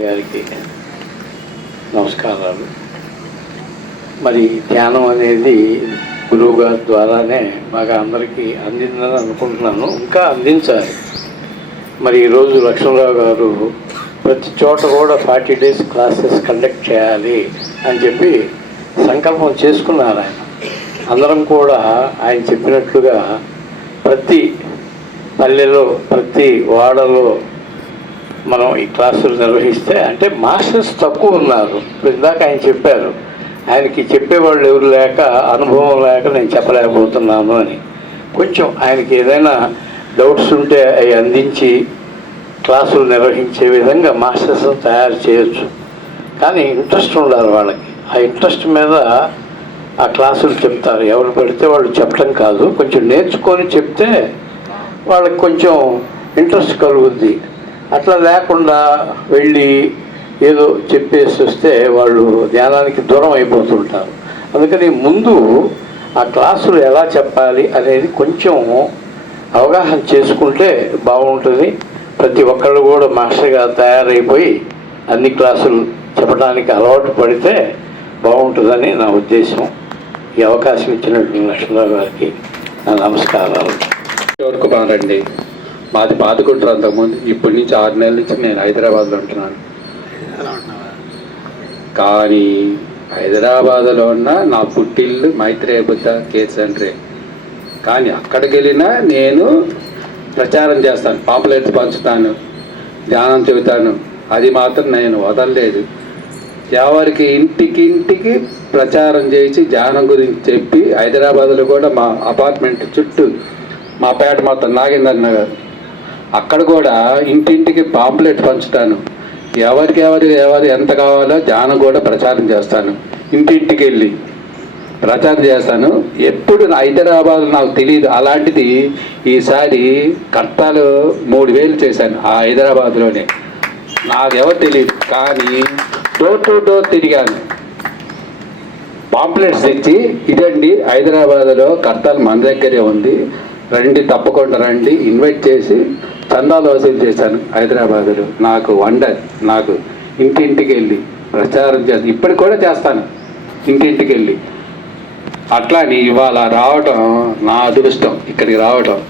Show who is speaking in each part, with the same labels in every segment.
Speaker 1: గారికి నమస్కారాలు. మరి ధ్యానం అనేది గురువు గారి ద్వారానే బాగా అందరికీ అందిందని అనుకుంటున్నాను. ఇంకా అందించాలి. మరి ఈరోజు లక్ష్మణరావు గారు ప్రతి చోట కూడా ఫార్టీ డేస్ క్లాసెస్ కండక్ట్ చేయాలి అని చెప్పి సంకల్పం చేసుకున్నారు ఆయన. అందరం కూడా ఆయన చెప్పినట్లుగా ప్రతి పల్లెలో ప్రతి వాడలో మనం ఈ క్లాసులు నిర్వహిస్తే అంటే మాస్టర్స్ తక్కువ ఉన్నారు. ఇప్పుడు ఇందాక ఆయన చెప్పారు ఆయనకి చెప్పేవాళ్ళు ఎవరు లేక అనుభవం లేక నేను చెప్పలేకపోతున్నాను అని. కొంచెం ఆయనకి ఏదైనా డౌట్స్ ఉంటే అవి అందించి క్లాసులు నిర్వహించే విధంగా మాస్టర్స్ తయారు చేయొచ్చు. కానీ ఇంట్రెస్ట్ ఉండాలి వాళ్ళకి. ఆ ఇంట్రెస్ట్ మీద ఆ క్లాసులు చెప్తారు. ఎవరు పెడితే వాళ్ళు చెప్పడం కాదు. కొంచెం నేర్చుకొని చెప్తే వాళ్ళకి కొంచెం ఇంట్రెస్ట్ కలుగుద్ది. అట్లా లేకుండా వెళ్ళి ఏదో చెప్పేసి వస్తే వాళ్ళు ధ్యానానికి దూరం అయిపోతుంటారు. అందుకని ముందు ఆ క్లాసులు ఎలా చెప్పాలి అనేది కొంచెం అవగాహన చేసుకుంటే బాగుంటుంది. ప్రతి ఒక్కళ్ళు కూడా మాస్టర్గా తయారైపోయి అన్ని క్లాసులు చెప్పడానికి అలవాటు పడితే బాగుంటుందని నా ఉద్దేశం. ఈ అవకాశం ఇచ్చినటువంటి లక్ష్మణరావు గారికి నా నమస్కారాలు.
Speaker 2: ఎవరికి బాగుండండి. మాది బాధకుంటారు అంతకుముందు. ఇప్పటి నుంచి ఆరు నెలల నుంచి నేను హైదరాబాద్లో ఉంటున్నాను. కానీ హైదరాబాద్లో ఉన్న నా పుట్టిల్లు మైత్రేయ బుద్ధ కేర్ సెంటరే. కానీ అక్కడికి వెళ్ళినా నేను ప్రచారం చేస్తాను పాంప్లెట్స్ పంచుతాను ధ్యానం చెబుతాను. అది మాత్రం నేను వదలలేదు. ఎవరికి ఇంటికి ఇంటికి ప్రచారం చేసి ధ్యానం గురించి చెప్పి హైదరాబాద్లో కూడా మా అపార్ట్మెంట్ చుట్టూ మా పేట మొత్తం నాగేందర్ నగర్ అక్కడ కూడా ఇంటింటికి పాంప్లెట్ పంచుతాను. ఎవరికి ఎవరు ఎవరు ఎంత కావాలో ధ్యానం కూడా ప్రచారం చేస్తాను. ఇంటింటికి వెళ్ళి ప్రచారం చేస్తాను. ఎప్పుడు నా హైదరాబాద్ నాకు తెలియదు. అలాంటిది ఈసారి కర్తాలు మూడు వేలు చేశాను ఆ హైదరాబాద్లోనే. నాకు ఎవరు తెలియదు. కానీ డోర్ టు డోర్ తిరిగాను. పాంప్లెట్స్ తెచ్చి ఇదండి హైదరాబాద్లో కర్తాలు మన దగ్గరే ఉంది. రండి తప్పకుండా రండి. ఇన్వైట్ చేసి చందాలు వసూలు చేశాను హైదరాబాద్లో. నాకు వండర్ నాకు ఇంటింటికి వెళ్ళి ప్రచారం చేస్తాను ఇప్పటికి కూడా చేస్తాను. ఇంటింటికి వెళ్ళి అట్లా అని ఇవాళ రావటం నా అదృష్టం. ఇక్కడికి రావటం.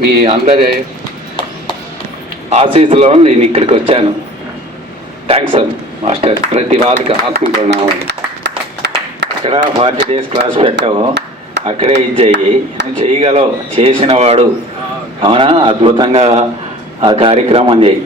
Speaker 2: మీ అందరి ఆశీస్సులో నేను ఇక్కడికి వచ్చాను. Thanks sir master. ప్రతి వాళ్ళకి ఆత్మ ప్రణామం
Speaker 3: ఇక్కడ ఫార్టీ డేస్ క్లాస్ పెట్టావు. అక్కడే ఇది చెయ్యి. నువ్వు చేయగలవు. చేసిన వాడు. అవునా? అద్భుతంగా ఆ కార్యక్రమం చేయి